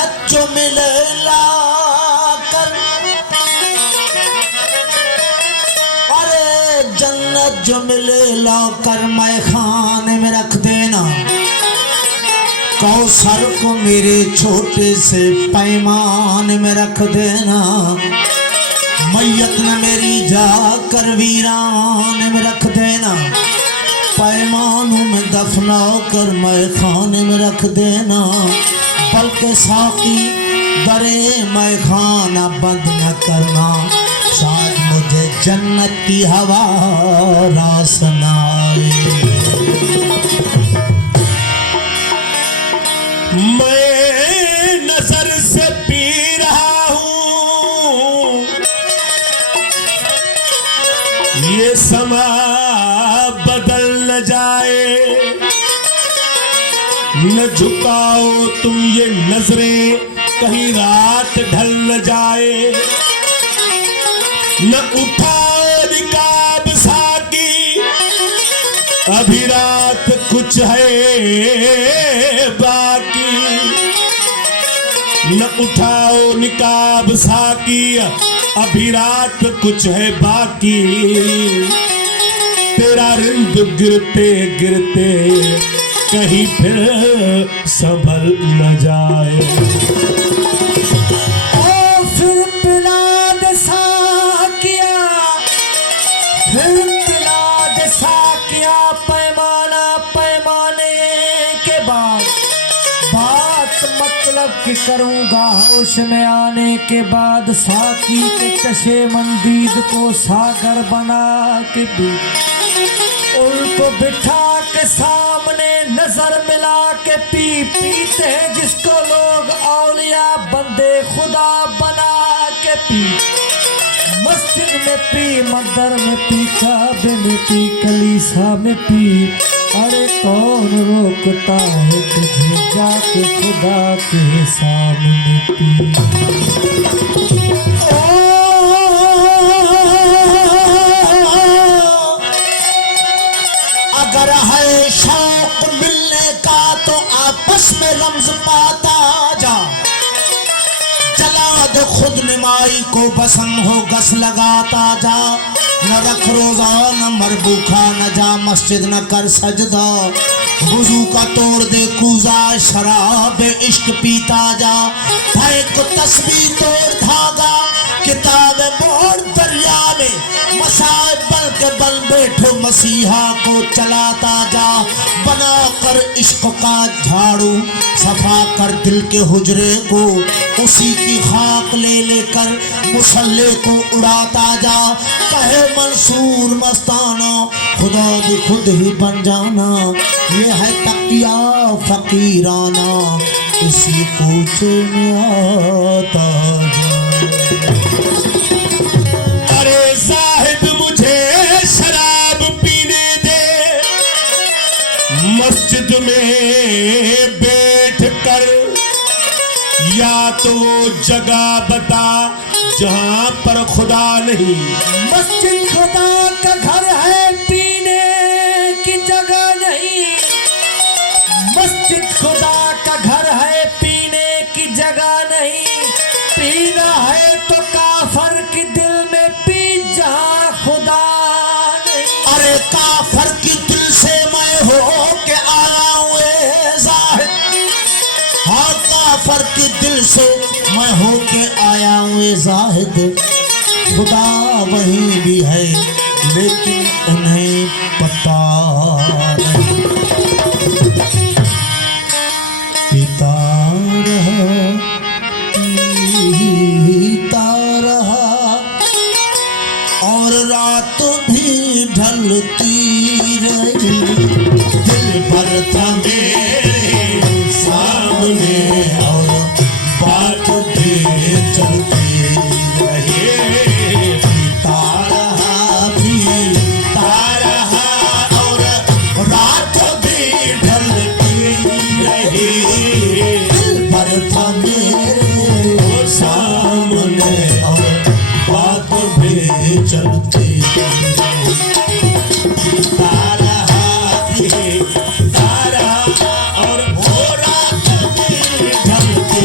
जन्नत जो मिले लाकर, अरे जन्नत जो मिले लाकर मैं खाने में रख देना। कौसर को मेरे छोटे से पैमाने में रख देना। मैयत न मेरी जाकर वीरान में रख देना। पैमानों में दफना कर मैं खाने में रख देना। बल्कि साकी दरे मैं खाना बंद न करना। शायद मुझे जन्नत की हवा रास न आए। मैं नजर से पी रहा हूँ, ये समा बदल न जाए। न झुकाओ तुम ये नजरें, कहीं रात ढल न जाए। न उठाओ निकाब साकी, अभी रात कुछ है बाकी। न उठाओ निकाब साकी, अभी रात कुछ है बाकी। तेरा रिंद गिरते गिरते कहीं फिर संभल न जाए। ओ फिर पिला दे साकिया, फिर पिला दे साकिया। पैमाना पैमाने के बाद बात मतलब कि करूँगा होश में आने के बाद। साकी के चशे मंदीद को सागर बना के भी उनको बिठा के सामने नजर मिला के पीते हैं जिसको लोग औलिया बंदे खुदा बना के पी। मस्जिद में पी, मंदिर में पी, काबे में पी, कलीसा में पी। अरे कौन रोकता है तुझे, जाके खुदा के सामने पी। अगर है शौक मिलने का तो आपस में रम्ज पाता जा। जला दो खुद निमाई को बसम हो गस लगाता जा। न रख रोजा न मर भूखा न जा मस्जिद न कर सजदा। वुजू का तोड़ दे कूजा, शराब इश्क पीता जा। फेंक तस्बीह तोड़ धागा, किताब मोड़ दरिया में। मसाए बल के बल बैठो मसीहा को चलाता जा। बना कर इश्क का झाड़ू, सफा कर दिल के हुजरे को। उसी की खाक ले लेकर मुसल्ले को उड़ाता जा। कहे मंसूर मस्ताना, खुदा भी खुद ही बन जाना। ये है तकिया फकीराना, इसी पूछे में आता जा। अरे साहिब मुझे शराब पीने दे, मस्जिद में बैठ कर। या तो जगह बता जहां पर खुदा नहीं। मस्जिद खुदा का घर है, पीने की जगह नहीं। मस्जिद खुदा का घर है, पीने की जगह नहीं। पीना है तो काफर की दिल में पी, जहां खुदा नहीं। अरे काफर की दिल से मैं हो के आया हूँ जाहिद। हाँ काफर की दिल से मैं हो के आया हूँ जाहिद। खुदा वहीं भी है लेकिन उन्हें पता नहीं। पीता रहा और रात भी ढलती रही। दिल भर था मेरे सामने और बात भी चलती रही। था मेरे सामने और बात भी चलती तारा तारा और वो रात भी ढलती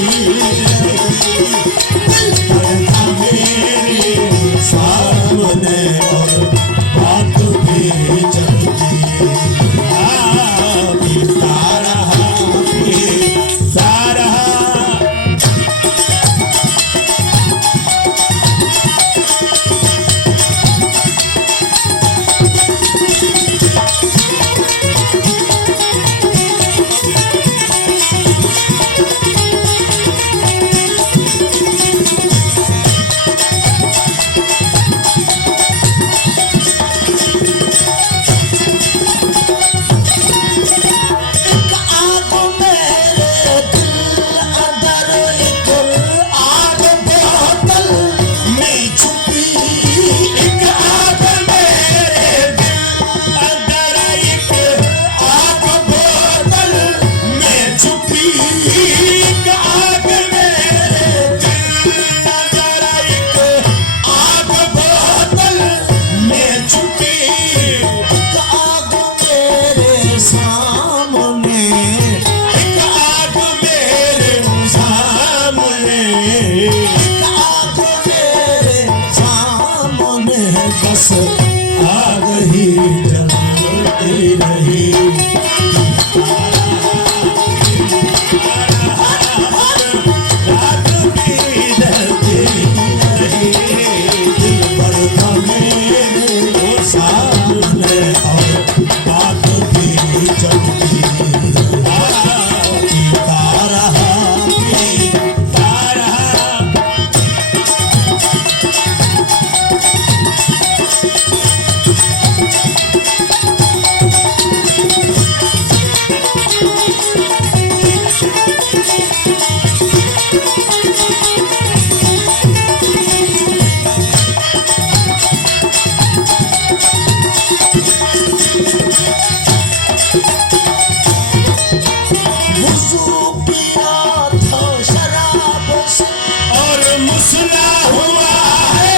जलती रही। रात भी जलती रही, दिल पर मेरे वो सामने और बात भी चलती रही। पीता रहा, पीता रहा। वुज़ू किया था शराब से और मुसला हुआ है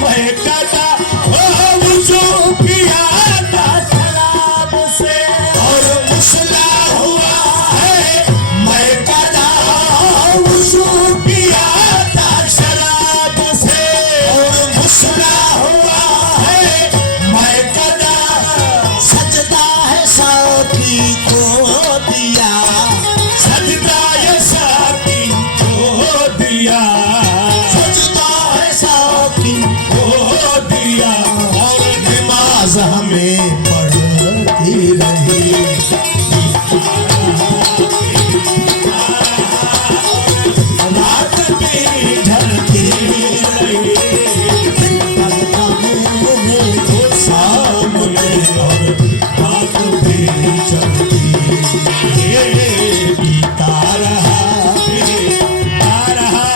बहकता, ओ वुज़ू किया था शराब से और मुसला हुआ है महकदा। वुज़ू किया था शराब से और मुसला हुआ है महकदा। सजदा है साकी को दिया, सजदा ये साकी को दिया, सजदा है साकी को दिया। और नमाज हमें पढ़ती रही। रात भी ढलती रही, वो सामने और बात भी चलती। ये पीता रहा, पीता रहा।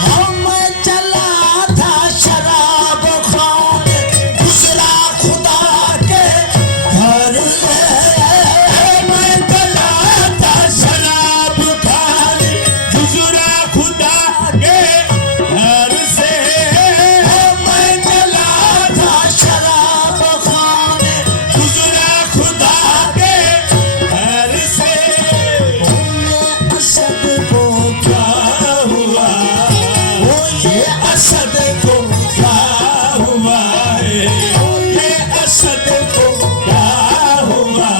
हम चला था शराब खाने, दूसरा खुदा के घर मैं चला था शराब खाने, दूसरा खुदा के घर से। मैं चला था शराब खाने, दूसरा खुदा के घर से। ये असद को क्या हुआ, वो ये असद को क्या हुआ है, ये असद को क्या हुआ।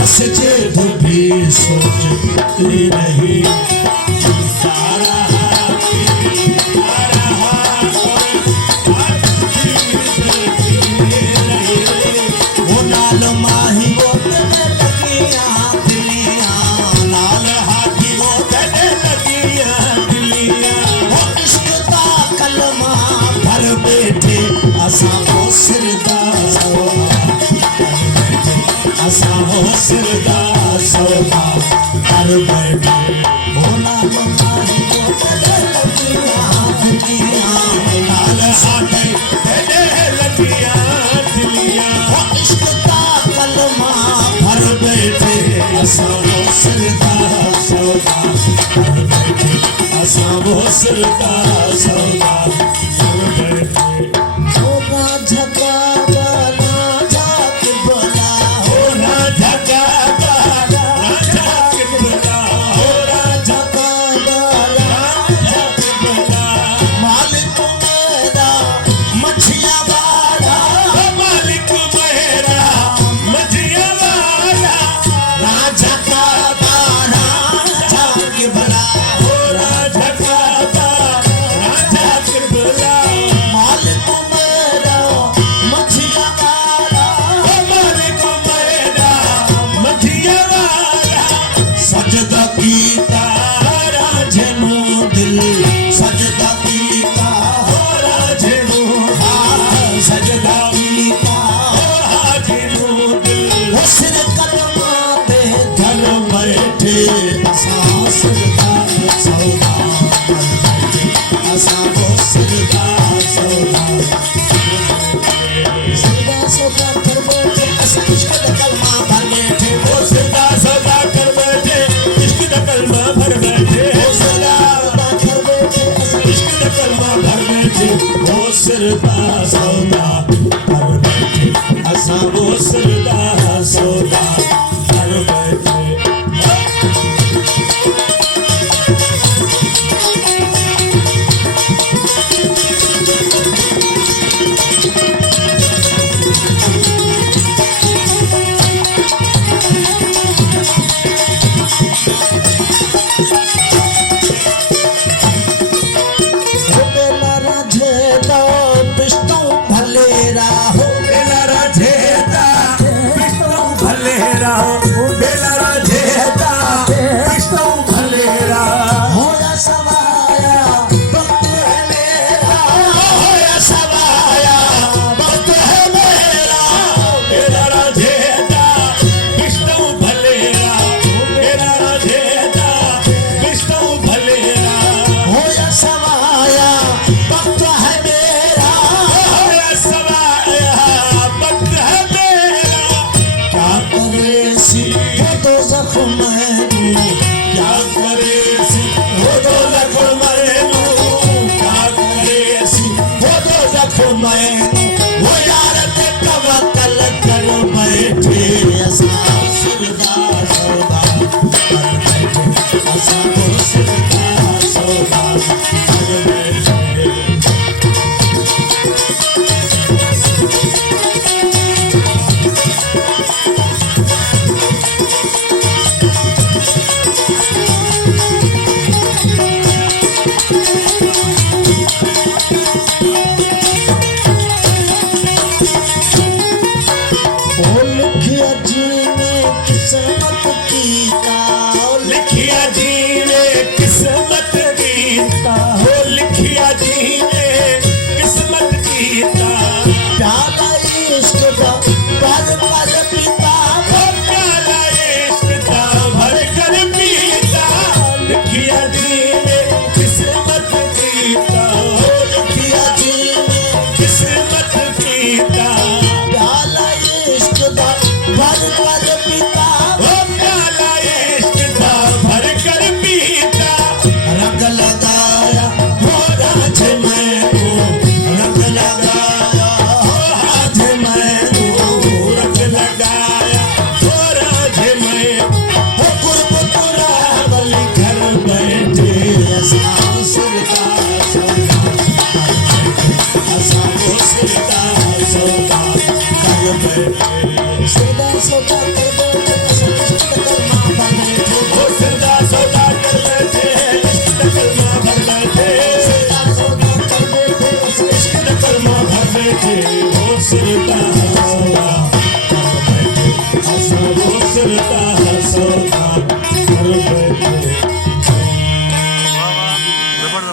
मस्जिद भी सोचती रही। पीता रहा, पीता रहा, बात भी चलती रही। वो नाल माही वो तेरे लगियां दिलियां, लाल हाथी वो गले लगियां दिलियां। वो इश्क दा कलमा भर बैठे असां वो सिरदा असां हो सिरदा सौदा कर बैठे। वो नाल माही वो तेरे लगियां दिलियां, लाल हाथी गले लगियां दिलियां। वो इश्क दा कलमा भर बैठे असां हो सिरदा सौदा कर बैठे। असां हो सिरदा सौदा कर बैठे। वो राजा का बना जाके बोला, हो राजा का राजा के बोला, हो राजा का बना राजा के बोला। मालिक मेरा मछिया वाला, मालिक मेरा मछिया वाला। राजा का बारा जाके बड़ा। हो राजा का राजा के बोला। मालिक मेरा मछिया वाला, हो मालिक मेरा मछिया वाला। सजदा कीता राजनो दिल, सजदा कीता हो राजनो, सजदा कीता राजनो दिल। वो सिर कदमा पे धर बैठे असां सिरदा सौदा कर बैठे, असां वो सिरदा सौदा सौदा कर बैठे, असां इश्क दा कलमा भर बैठे। वो सिरदा सौदा कर बैठे। सिरदा सौदा कर बैठे असा वो सिरदा सौदा कर बैठे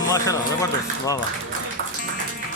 माशाल्लाह जबरदस्त वाह वाह